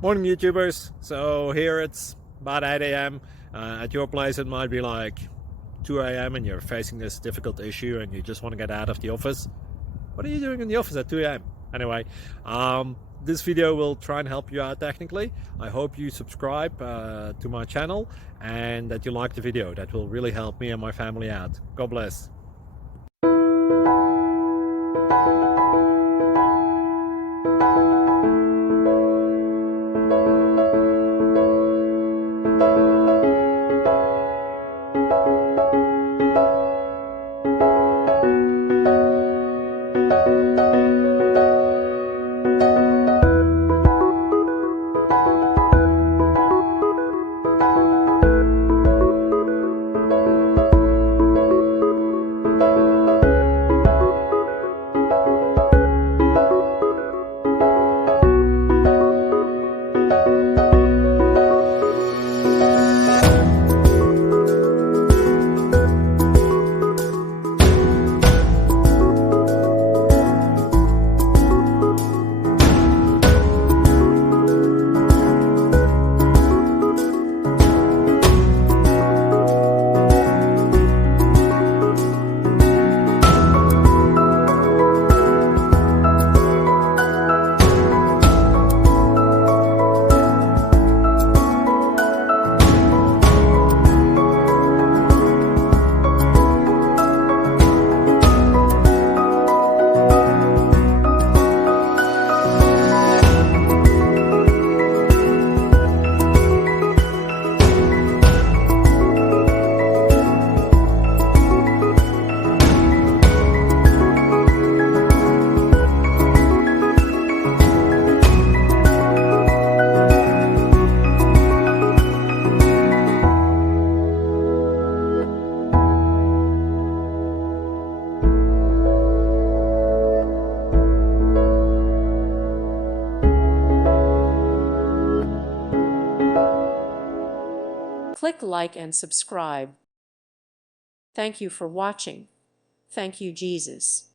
Morning YouTubers. So here it's about 8 a.m. At your place it might be like 2 a.m. and you're facing this difficult issue and you just want to get out of the office. What are you doing in the office at 2 a.m.? Anyway, this video will try and help you out technically. I hope you subscribe to my channel and that you like the video. That will really help me and my family out. God bless. Click like and subscribe. Thank you for watching. Thank you, Jesus.